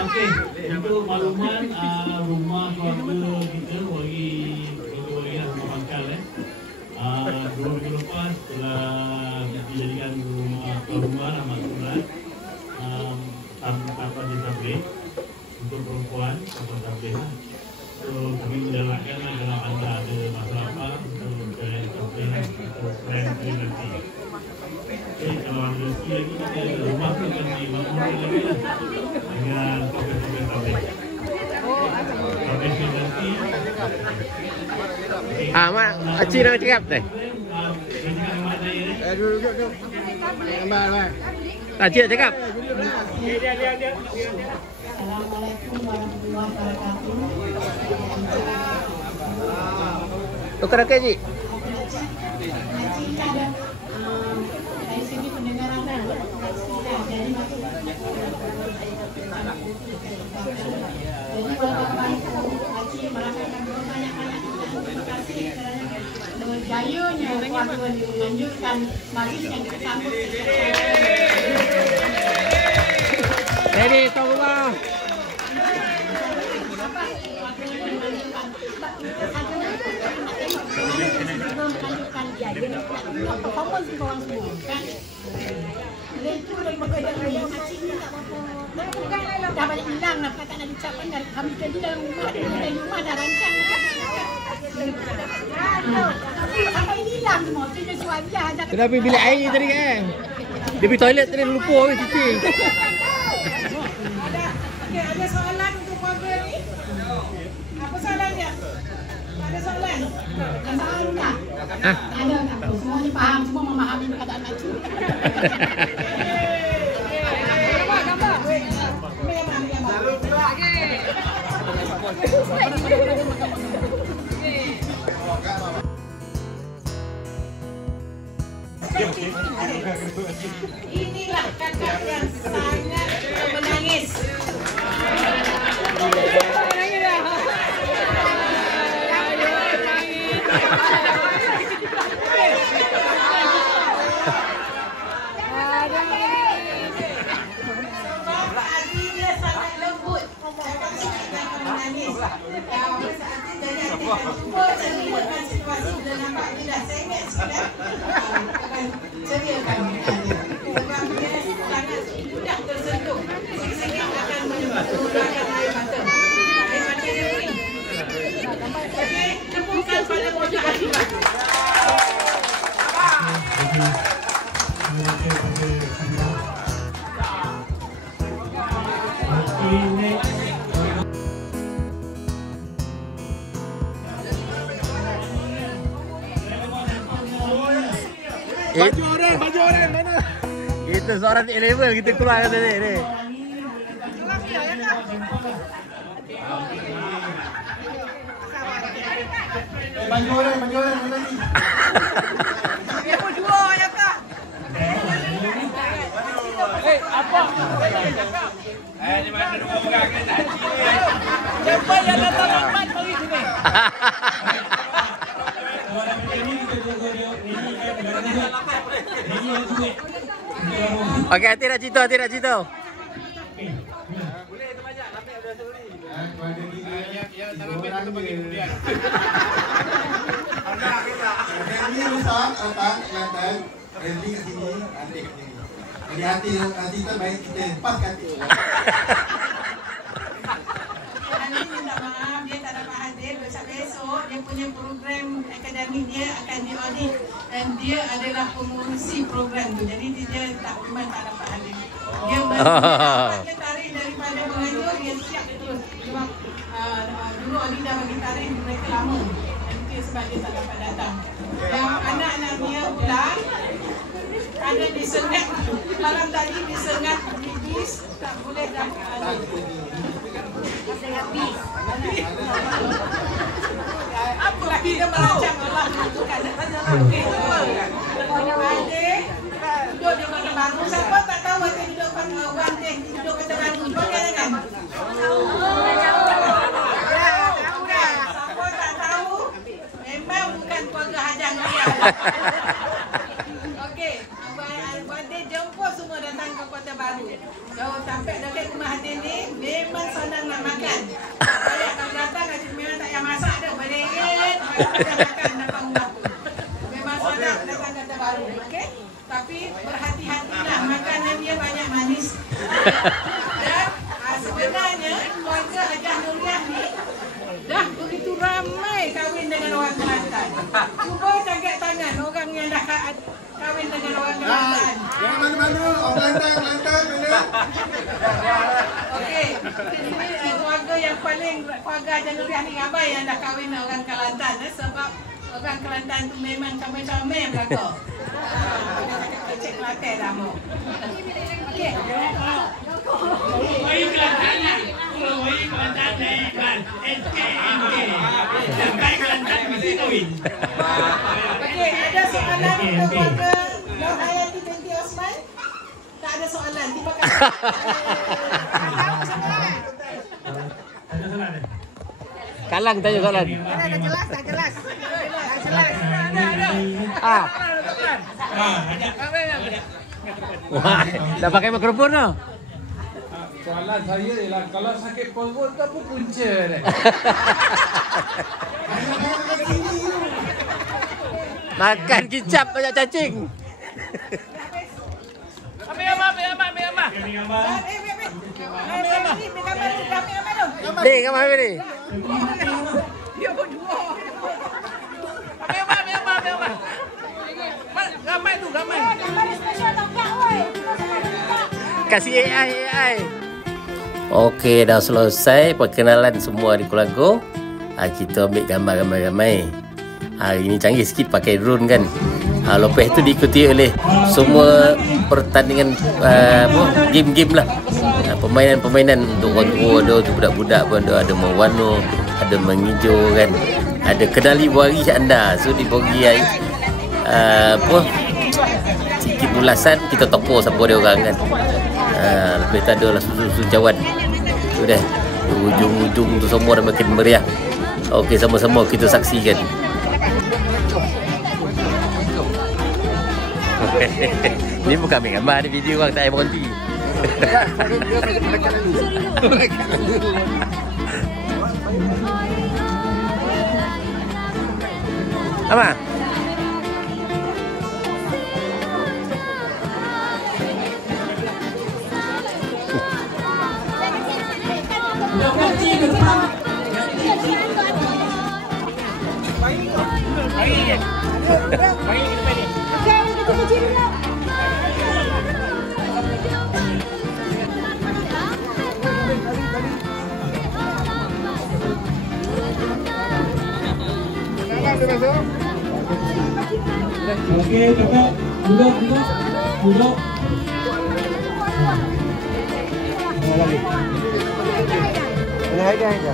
Okey. Untuk makluman rumah keluarga kita bagi rumah pangkal 2 minggu lepas telah dijadikan rumah Ahmad Surat tanpa ditablik untuk perempuan tanpa tablik. So kami menjalankan kalau anda ada masalah apa untuk tablik untuk plan nanti. Okey, kalau ada rezeki lagi kita rumah tu akan dibangun lagi lah dengan topik-topik tablik. Tablik nanti. Mak Acik nak cakap teh. Duduk. Acik cakap. Dia. Assalamualaikum warahmatullahi wabarakatuh. Tukar ke Cik? merasakan banyak-banyak terima kasih kerana berjayanya keluarga ini menganjurkan majlis yang kita sambut. Ready, Tawullah. Menganjurkan dia nak performance ke orang semua kan. Itu dari bekerja yang kecil dah banyak hilang lah kata nak ucapkan dari kami tadi dalam rumah dah rancang sampai hilang semua tu dia suara dia. Kenapa bilik air tadi kan? Dia pergi toilet tadi lupa ke cuci. Ada soalan untuk keluarga ni? Apa soalannya? Ada soalan? Ada soalan tak? Ada tak? Semuanya faham, semua memahami keadaan makcik. Inilah kakak yang sangat menangis. Baju orang mana? Itu seorang di level kita keluar kata ni. Baju orang mana ni? Dia pun jual ya kak. Apa? Ni mana dua orang kan tak haji ni. Siapa yang datang lambat mari sini. Okey, hati nak cerita. Boleh tu banyak tapi ada story. Yang tangan betul tu bagi kemudian. Anda kita. Ini rusak, otak, Kelantan. Berhenti kat sini, hati kat sini. Jadi hati kita baik kita pas kat hati. Ani minta maaf dia tak dapat hadir besok dia punya program akademik dia akan diaudit dan dia adalah pengurusi program tu. Jadi dia memang tak dapat hadir. Dia tarik daripada penganjur dia siap terus sebab dulu Adi dah bagi tarik mereka lama. Nanti sebab dia tak dapat datang. Dan anak-anak dia pula ada disengat malam tadi disengat bis tak boleh dapat. Apalah kita merancang Allah menentukan adik duduk di Kota Baru. Siapa tak tahu adik duduk duduk Kota Baru? Bagi tangan. Tahu dah. Siapa tak tahu memang bukan keluarga Hajang dia. Okey, adik jemput semua datang ke Kota Baru. Kalau sampai dekat rumah adik ni memang senang nak makan. Kalau datang adik memang tak payah masak dah. Beret makan depan rumah tu. Memang sedap datang Kota Baru. Okey? Tapi berhati-hatilah makanan dia banyak manis. Dan sebenarnya keluarga Hajah Nuriah ni dah begitu ramai kahwin dengan orang Kelantan. Cuba tangkap tangan orang yang dah kahwin dengan orang Kelantan. Yang mana-mana, orang Kelantan boleh. Okey. Ini keluarga yang paling keluarga Hajah Nuriah ni ramai yang dah kahwin dengan orang Kelantan sebab orang Kelantan tu memang comel-comel belakang. Cek Kelantan dah mau. Okey. Wahyu Kelantan lah. Wahyu Kelantan kan. SKMK. Sampai Kelantan mesti kahwin. Okey, ada soalan untuk keluarga Nur Hayati binti Osman? Tak ada soalan. Terima kasih. Ada soalan ni? Kalang tanya soalan. Tak jelas. Wah, dah pakai mikrofon dah. Soalan saya ialah kalau sakit perut apa punca dia? Makan kicap banyak cacing. Ni gambar ni. Dia berdua. Gambar tu, gambar. Gambar special tak woi. Kasih AI. Okey, dah selesai perkenalan semua di Kulangkong. Kita ambil gambar ramai-ramai. Hari ini canggih sikit pakai drone kan. Lepas itu diikuti oleh semua pertandingan game-game lah. Permainan-permainan untuk orang tua ada, untuk budak-budak pun ada mewarna, ada menghijau kan. Ada kenali waris anda. So dibagi sikit ulasan, kita topor siapa dia orang kan. Lepas tu adalah susu-susu cawan. Sudah ujung-ujung tu semua dah makin meriah. Okey, sama-sama kita saksikan. Ni bukan ambil gambar, ni video orang tak payah berhenti. Apa? Okey, kakak. Duduk. Lagi. Ada.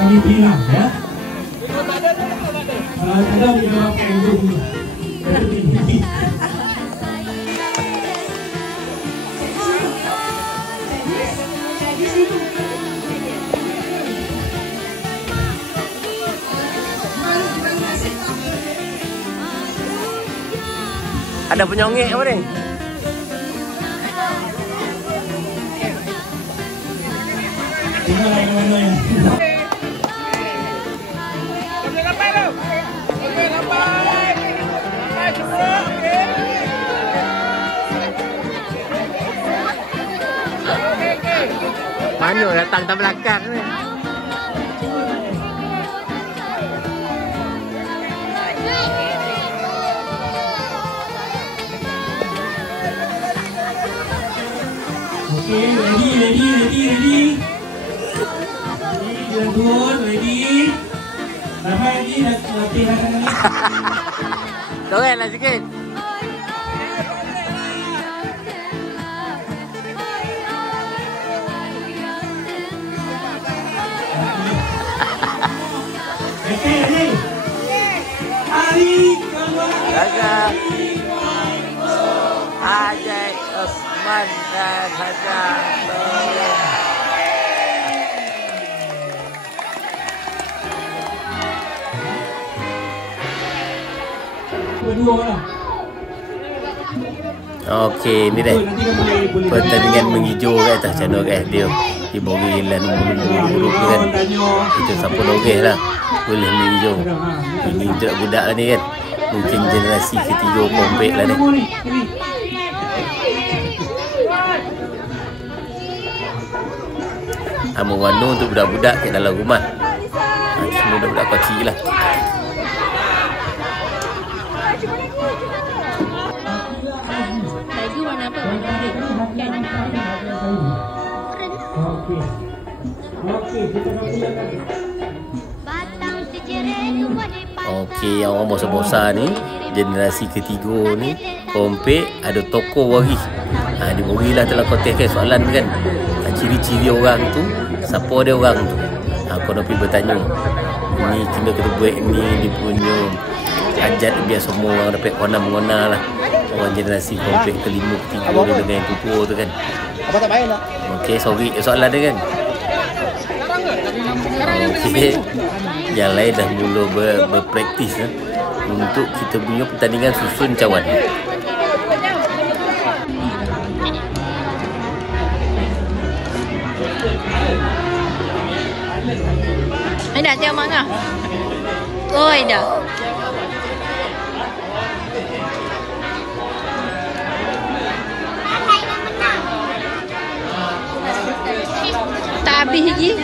Kami bilang ya. Kadang kita pakai zoom. Ada penyongek apa ni? Mana datang tak belakang ni? Okay, ready. Ready. Ramai lagi latihan lagi. Doranglah sikit. Okay. Hari Raja Ajay Osman dan Haja Okey, ni dah pertandingan menghijau kat atas channel guys. Dia dibagi lan bulu-bulu kan. Kita siapa logih lah boleh menghijau. Ini budak-budak lah ni kan. Mungkin generasi ketiga komplek lah ni. Warna untuk budak-budak kat dalam rumah. Semua budak-budak kecil lah. Baju warna apa? Okey, yang orang bosan-bosan ni, generasi ketiga ni, komplek ada toko waris. Dia berilah dalam konteks kan soalan kan, ciri-ciri orang tu, siapa dia orang tu. Kau nak pergi bertanya, ni kena buat ni, dia punya ajat biar semua orang dapat mengenal lah. Orang generasi komplek kelima, ketiga dia dengan yang pupur tu kan. Apa tak main lah? Okey, sorry soalan dia kan. Okey, yang lain dah mula berpraktis lah, untuk kita punya pertandingan susun cawan. Dah tengok mana? Oh, dah. Tak habis lagi.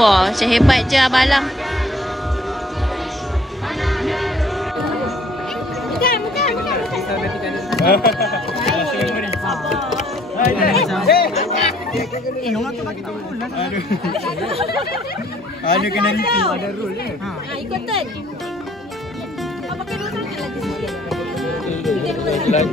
Wah, macam hebat je Abang Alang. Orang tu bagi tahu lah. Ada kena repeat, ada rule dia. Ikut turn. Kau pakai dua tangan lagi sikit. Lagi. Baik.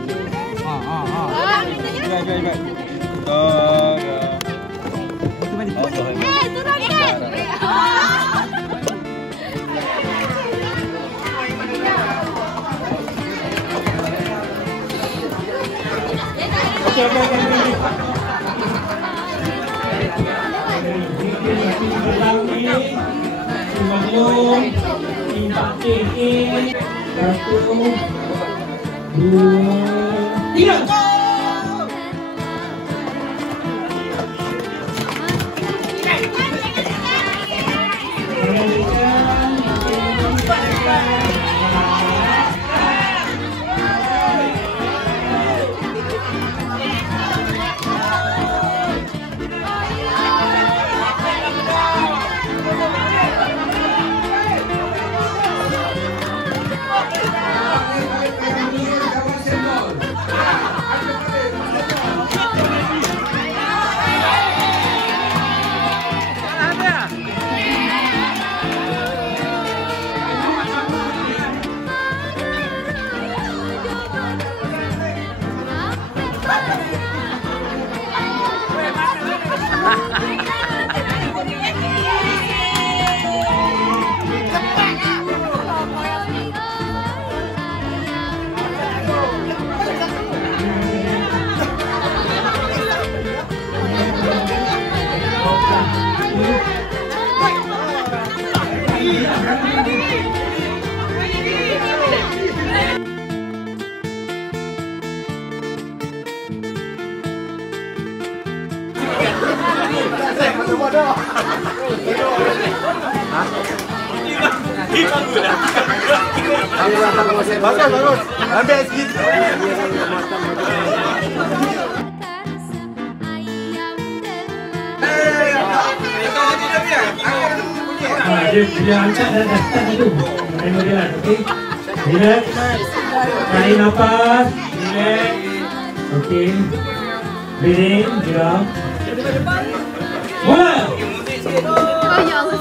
Bagus. Ambil sikit. Dia angkat dan start dulu. Tengok dia, okey. Relax. Tarik nafas. Relax. Okey. Breathing, gerak. Mula. Oh ya Allah.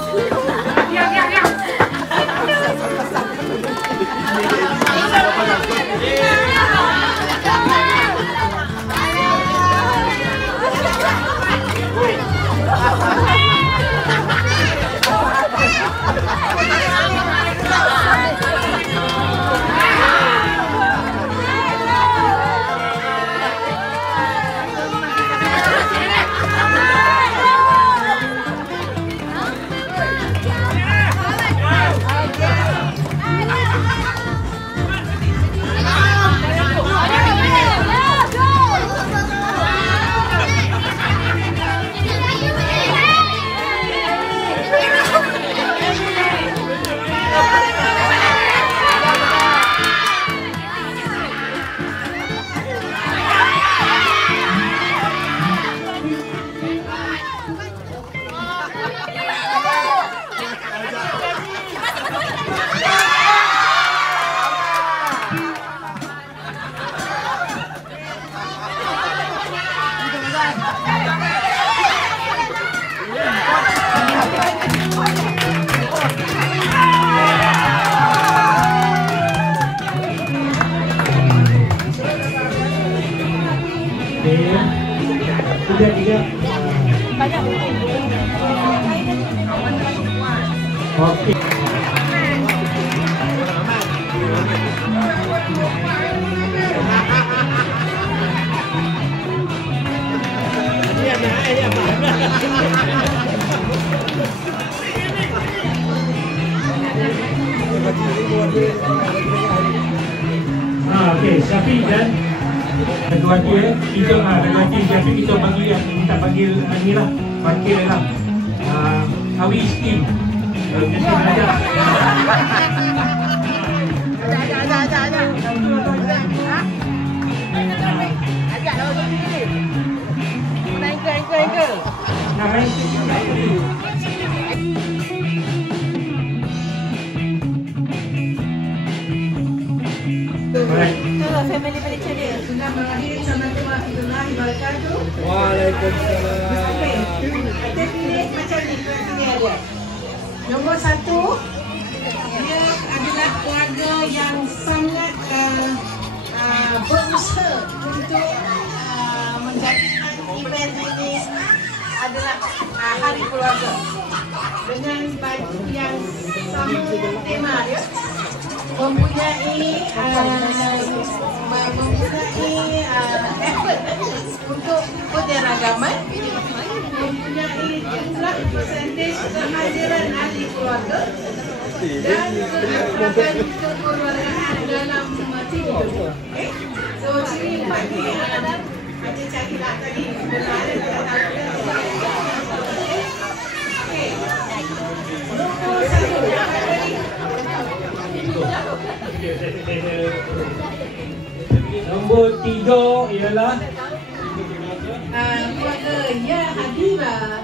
Okey, Syafiq dan Kedua-dua kita Kedua-dua Syafiq kita bagi minta panggil ni lah, panggil lah Awi Skim. Jadi belajar. Family balik ceria. Bismillahirrahmanirrahim. Assalamualaikum warahmatullahi wabarakatuh. Waalaikumsalam. Kita pilih macam ni kriteria dia. Nombor 1, dia adalah keluarga yang sangat berusaha untuk menjadikan event ini adalah hari keluarga dengan baju yang sama tema dia. Mempunyai effort untuk penyeragaman, mempunyai jumlah persentage kehadiran ahli keluarga dan keberagaman kekeluargaan dalam tim. Okay? So ciri 4 ni ada carilah tadi benar tak tahu. Okay. Nombor 1. Nombor 3 ialah keluarga Ya Habibah.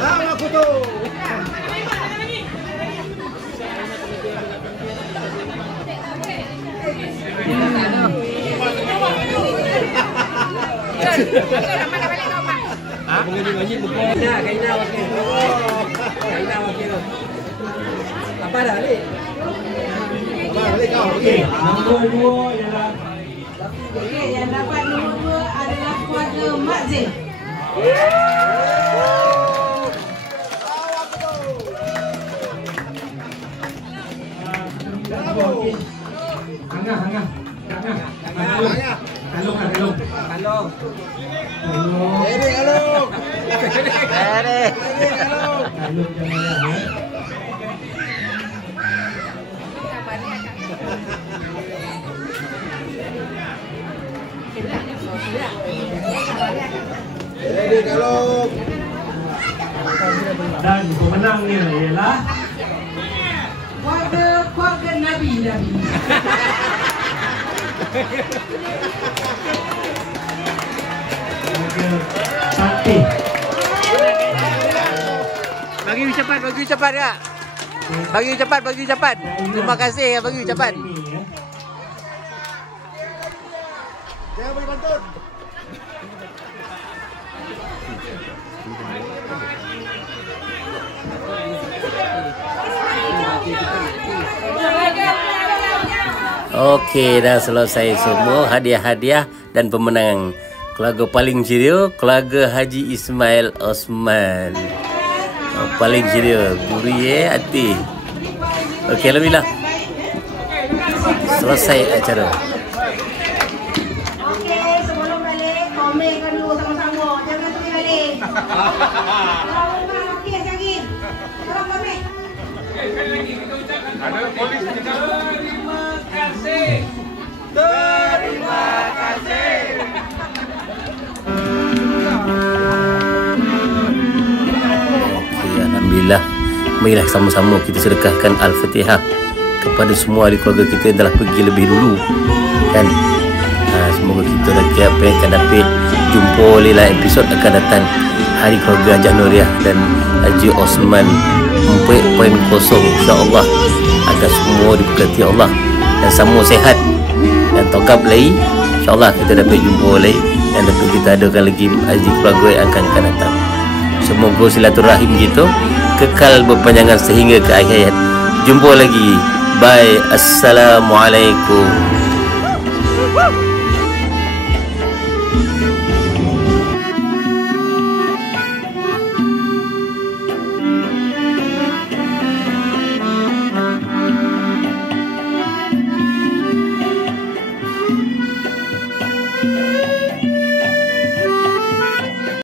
Lama foto. Pengaji wajib buku. Kaina wakil. Kaina wakil. Apa dah balik? Balik kau. okey. Nombor 2 ialah Okey, yang dapat nombor 2 adalah keluarga Mak Zin. Hangah. Kalong. Ini kalong. Ini kalong. Dan pemenangnya ialah keluarga Nabi. Fatih. Bagi ucapan Kak. Bagi ucapan. Terima kasih ya, bagi ucapan. Jangan beri pantun. Okey, dah selesai semua hadiah-hadiah dan pemenang. Keluarga paling ceria, keluarga Haji Ismail Osman. Paling ceria, buri hati. Okey, alhamdulillah. Selesai acara. Okey, sebelum balik, komenkan dulu sama-sama. Jangan pergi balik. Okey, sekali. Tolong komen. Ada polis di sana. Terima kasih. Okey, alhamdulillah. Marilah sama-sama kita sedekahkan Al-Fatihah kepada semua ahli keluarga kita yang telah pergi lebih dulu, kan? Semoga kita nanti apa yang akan dapat jumpa oleh episod akan datang hari keluarga Hajah Nuriah dan Haji Osman 4.0, insya-Allah agar semua diberkati Allah dan semua sehat dan tokab lagi, insya-Allah kita dapat jumpa lagi dan dapat kita adakan lagi haji keluarga yang akan datang. Semoga silaturahim kita kekal berpanjangan sehingga ke akhir hayat. Jumpa lagi. Bye. Assalamualaikum.